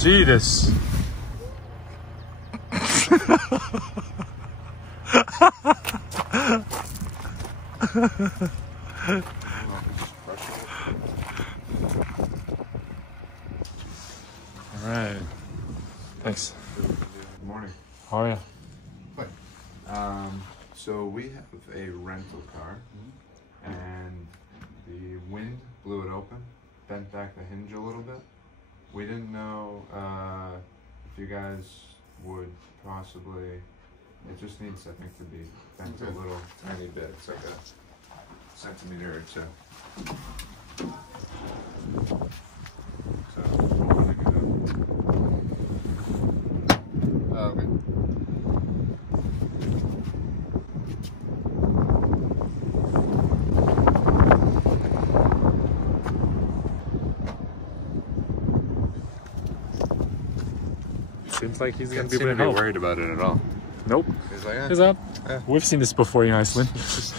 Jesus. All right. Thanks. Good morning. How are you? Hi. So we have a rental car, and the wind blew it open, bent back the hinge a little bit. We didn't know if you guys would possibly. It just needs, I think, to be bent a little tiny bit. It's like a centimeter or so. So I want to get up. Okay. Seems like he's gonna Can't be seem able to to be help. worried about it at all. Nope. He's like, He's up. Yeah. We've seen this before in Iceland. It's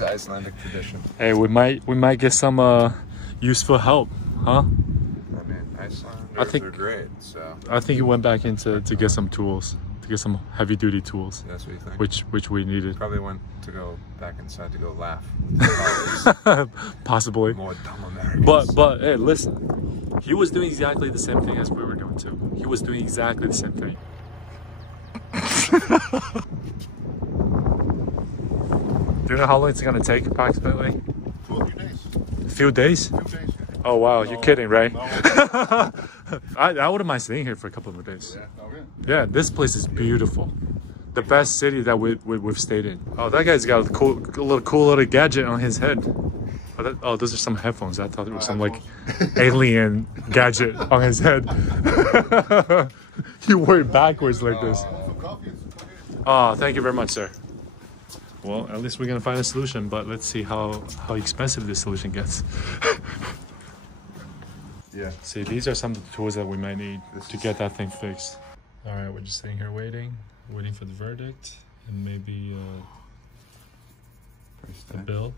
an Icelandic tradition. Hey, we might get some useful help, huh? I mean, Icelanders are great, so. I think he went back in to get some tools, to get some heavy duty tools. That's what you think? Which we needed. Probably went to go back inside to go laugh. Possibly. More dumb Americans. But hey, listen. He was doing exactly the same thing as we were doing too. He was doing exactly the same thing. Do you know how long it's gonna take approximately? A few days. A few days? Oh wow, you're kidding, right? No. I wouldn't mind staying here for a couple of more days. Yeah, okay. Yeah, this place is beautiful. The best city that we've stayed in. Oh, that guy's got a cool little gadget on his head. Oh, those are some headphones. I thought it was some like alien gadget on his head. You wear it backwards like this. Oh, thank you very much, sir. Well, at least we're gonna find a solution, but let's see how expensive this solution gets. Yeah. See, these are some of the tools that we might need to get that thing fixed. All right, we're just sitting here waiting for the verdict and maybe the bill.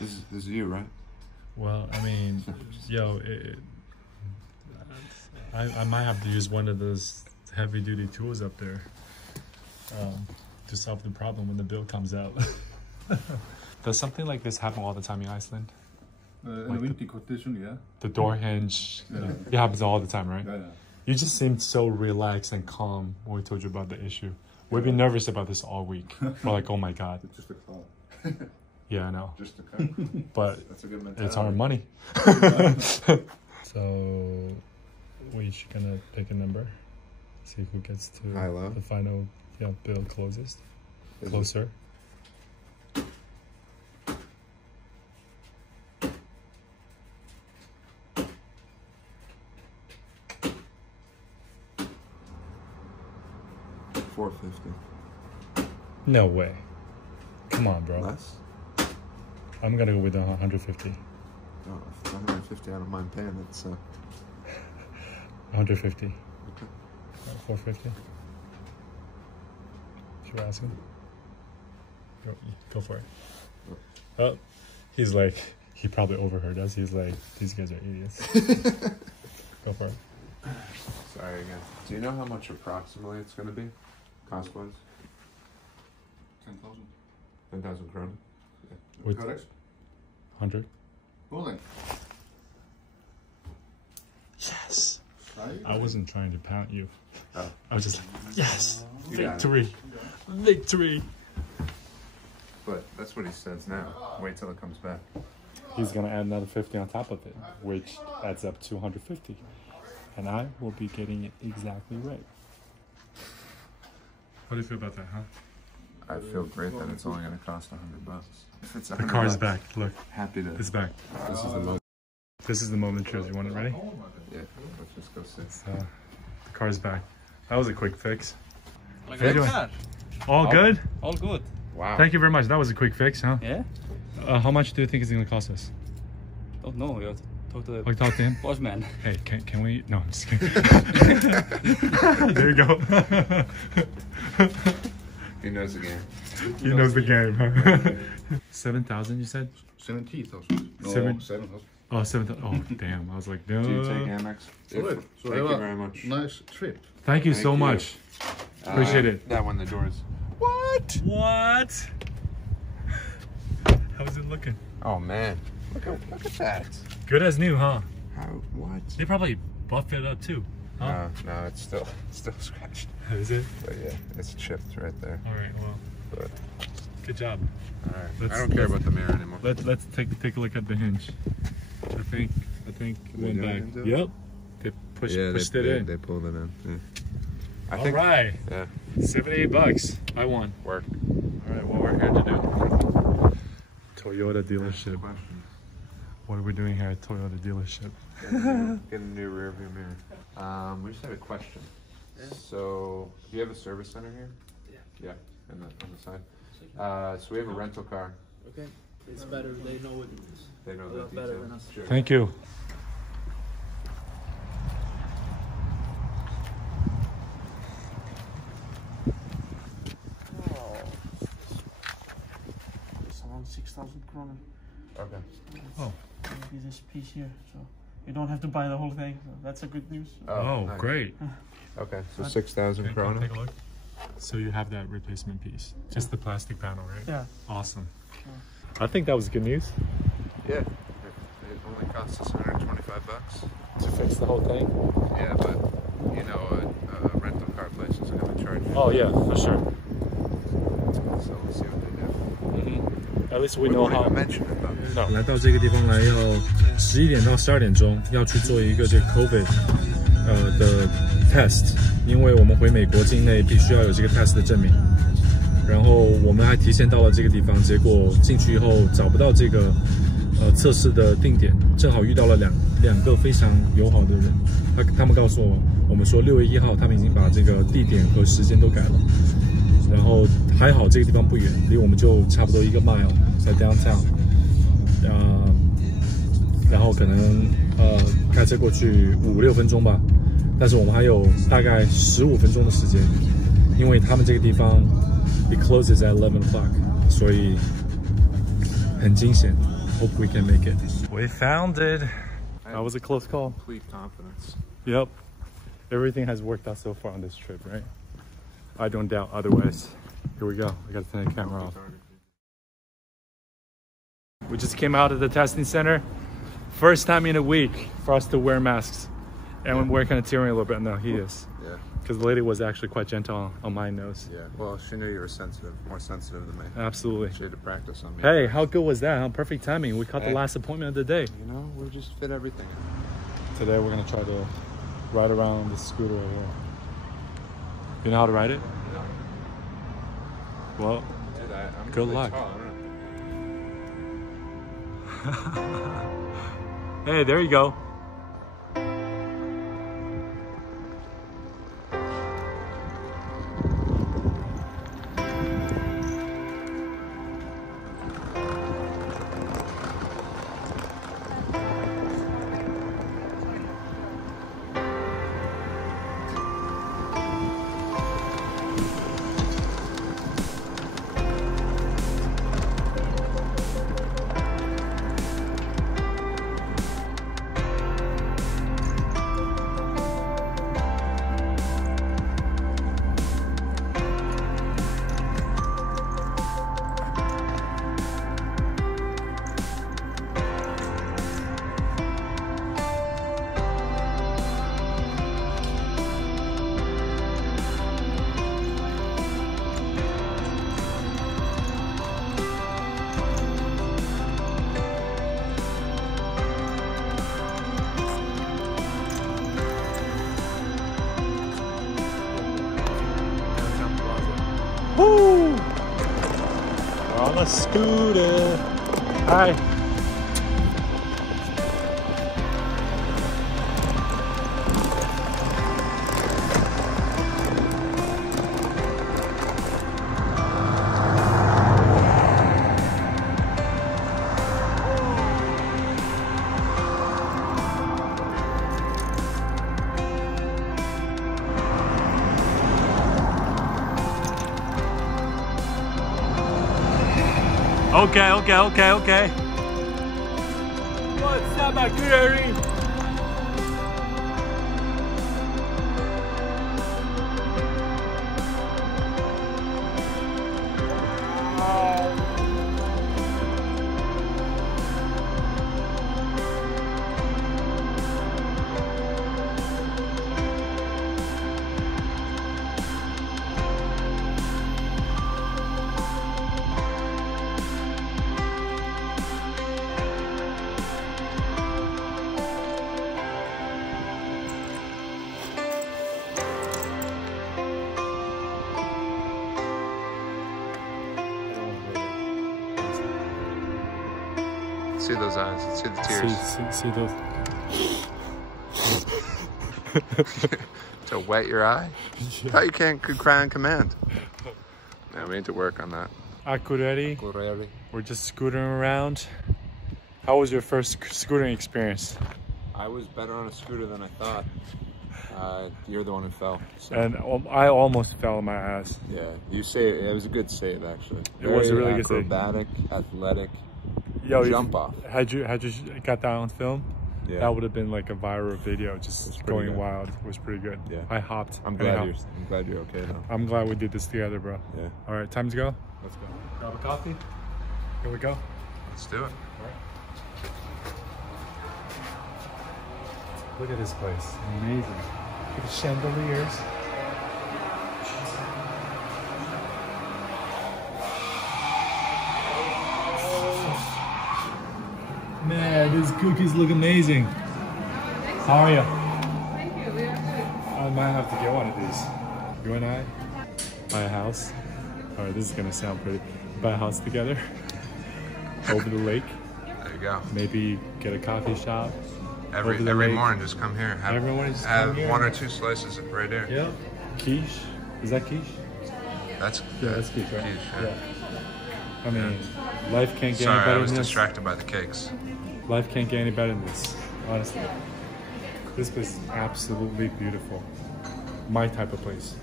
This is you, right? Well, I mean, yo, I might have to use one of those heavy-duty tools up there to solve the problem when the bill comes out. Does something like this happen all the time in Iceland? In a windy condition, yeah. The door hinge, it happens all the time, right? Yeah. You just seemed so relaxed and calm when we told you about the issue. We've been nervous about this all week. We're like, oh my God. It's just a car. Yeah, I know. Just a car. But That's a good mentality. it's our money. So we're each gonna pick a number. See who gets to High-low. the final bill closest. Closer. $450. No way. Come on, bro. Less? I'm gonna go with 150. Oh, if 150, I don't mind paying it, so. 150. Okay. 450. You're asking? Go for it. Oh, he's like, he probably overheard us. He's like, these guys are idiots. Go for it. Sorry again. Do you know how much approximately it's going to be? Cost-wise? 10,000. 10,000 kroner? With Correct? 100. Well then. Yes. Right? I wasn't trying to pound you. Oh. I was just like, yes, You got it. victory, victory. But that's what he says now. Wait till it comes back. He's gonna add another 50 on top of it, which adds up to 150. And I will be getting it exactly right. What do you feel about that, huh? I feel great that it's only going to cost $100. If it's The $100, car's back. Look, Happy to. it's back. This is the most. This is the moment of truth. You want it ready? Yeah, let's just go sit. So, the car's back. That was a quick fix. Like How you doing? that. All good? All good. Wow. Thank you very much. That was a quick fix, huh? Yeah? How much do you think it's gonna cost us? Don't know. You talk to the Like, talk to him. boss man. Hey, can we? No, I'm just kidding. There you go. He knows the game. He knows the game, huh? 7,000, you said? 70,000. No, Seven- 7,000. Oh, 7. Oh, damn. I was like, no. Do you take Amex? Good. So Thank have you a very much. nice trip. Thank you so Thank you. much. Appreciate it. That one, the doors. What? How's it looking? Oh man, look at that. Good as new, huh? How? What? They probably buffed it up too. Huh? No, it's still scratched. Is it? But yeah, it's chipped right there. All right. Well, But good job. all right, Let's- I don't care let's- about the mirror anymore. Let's take a look at the hinge. I think it went do back. it into it? Yep. They pushed it in. They pulled it in. Yeah. I All think. right. Yeah. $78. I won. Work. All right. What we're here to do? Toyota dealership. Question. What are we doing here at Toyota dealership? Get a new rear view mirror. We just had a question. So, do you have a service center here? Yeah. Yeah, on the side. So we have a rental car. Okay, it's better. They know it. They know A the lot better details. than us. Sure. Thank you. It's around 6,000 kroner. Okay. Oh. Maybe this piece here, so you don't have to buy the whole thing. So that's a good news. Oh, nice. great. Okay, so 6,000 Okay, krona. take a look. So you have that replacement piece, just the plastic panel, right? Yeah. Awesome. I think that was good news Yeah. It only costs us $125. to fix the whole thing. Yeah, but you know, a rental car place is going to charge you. Oh yeah, for sure. So we'll see what they do. At least we We know won't how. even mention it though. 来到这个地方来，要11点到12点钟要去做一个这个 COVID 的 test， 因为我们回美国境内必须要有这个 test 的证明。然后我们还提前到了这个地方，结果进去以后找不到这个测试的定点，正好遇到了两个非常友好的人，他们告诉我们说6月1号他们已经把这个地点和时间都改了。然后还好这个地方不远，离我们就差不多1个 mile， 在 downtown。然后可能开车过去5-6分钟吧，但是我们还有大概15分钟的时间，因为他们这个地方 it closes at 11 o'clock， 所以很惊险。Hope we can make it. We found it. That was a close call. Complete confidence. Yep. Everything has worked out so far on this trip, right? I don't doubt otherwise. Here we go. I gotta turn the camera off. We just came out of the testing center. First time in a week for us to wear masks. And we're kind of tearing a little bit. No, he is. Yeah. Because the lady was actually quite gentle on my nose. Yeah. Well, she knew you were sensitive, more sensitive than me. Absolutely. She had to practice on me. Hey, how good was that? Huh? Perfect timing. We caught the Hey. last appointment of the day. You know, we just fit everything in. Today we're gonna try to ride around the scooter right here. You know how to ride it? Well, Dude, I'm Good really luck. tall. I don't know. hey, there you go. Woo! We're on a scooter. Hi. Okay. What What's up, Akureyri? See those eyes. See the tears. See those. To wet your eye? How you can't cry on command? Man, we need to work on that. Akureyri. We're just scootering around. How was your first scootering experience? I was better on a scooter than I thought. You're the one who fell. So. And I almost fell on my ass. Yeah, you saved. It was a good save actually. It was a really good save. Acrobatic, athletic. Yo, jump off. Had you got that on film? Yeah. That would have been like a viral video, just going wild. It was pretty good. Yeah. I hopped. I'm glad you're okay now. I'm glad we did this together, bro. Yeah. All right, time to go. Let's go. Grab a coffee. Here we go. Let's do it. Look at this place. Amazing. Look at the chandeliers. Man, these cookies look amazing. How are you? Thank you. We are good. I might have to get one of these. You and I buy a house. All right, this is gonna sound pretty. Buy a house together over the lake. There you go. Maybe get a coffee shop. Every morning, just come here. Have, Every morning, just have come here. 1 or 2 slices right there. Yep. Quiche. Is that quiche? That's That's quiche, right? quiche, yeah. I mean, life can't get Sorry, any better I was than this. distracted by the cakes. Life can't get any better than this, honestly. This place is absolutely beautiful. My type of place.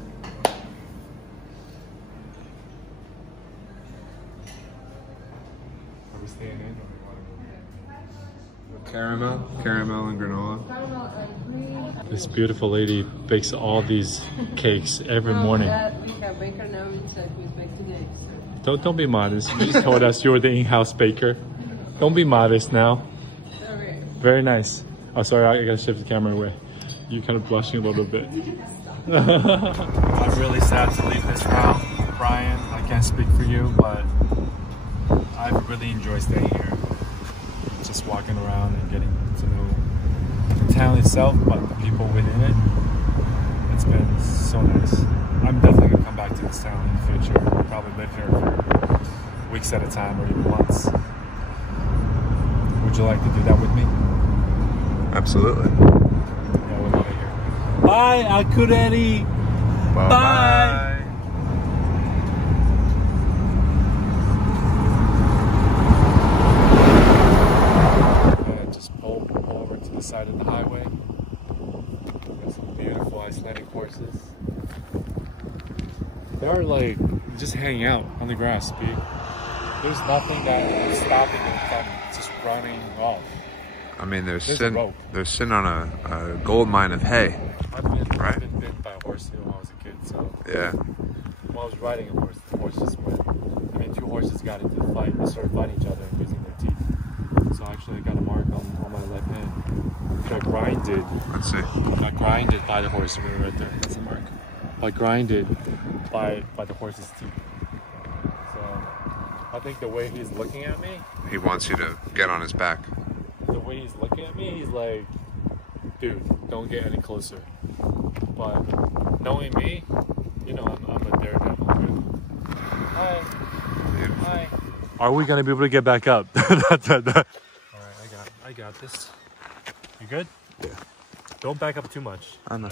Are we staying in? Caramel and granola. This beautiful lady bakes all these cakes every morning. We have baker now inside who's baking today. So. Don't be modest. You just told us you were the in-house baker. Don't be modest now. Sorry. Very nice. Oh, sorry, I gotta shift the camera away. You're kind of blushing a little bit. I'm really sad to leave this round, Brian. I can't speak for you, but I've really enjoyed staying here. Just walking around and getting to know the town itself, but the people within it. It's been so nice. I'm definitely gonna come back to this town in the future. I'll probably live here for weeks at a time or even months. Would you like to do that with me? Absolutely. Yeah, we're out of here. Bye, Akureyri. Bye. Just pull over to the side of the highway. There's some beautiful Icelandic horses. They're like just hanging out on the grass, B. There's nothing that is stopping them from just running off. I mean, they're There's sitting on a gold mine of hay. I've been bitten by a horse when I was a kid, so Yeah. when I was riding a horse, the horse just went. I mean, 2 horses got into the fight. They started fighting each other and using their teeth. So actually, I got a mark on my left hand. Got grinded. Let's see. Got grinded by the horse right there. That's a mark. Got grinded by the horse's teeth. So I think the way he's looking at me, He wants you to get on his back. the way he's looking at me, he's like, dude, don't get any closer. But knowing me, you know, I'm a daredevil. Hi. Hi. Are we gonna be able to get back up? All right, I got this. You good? Yeah. Don't back up too much. I know.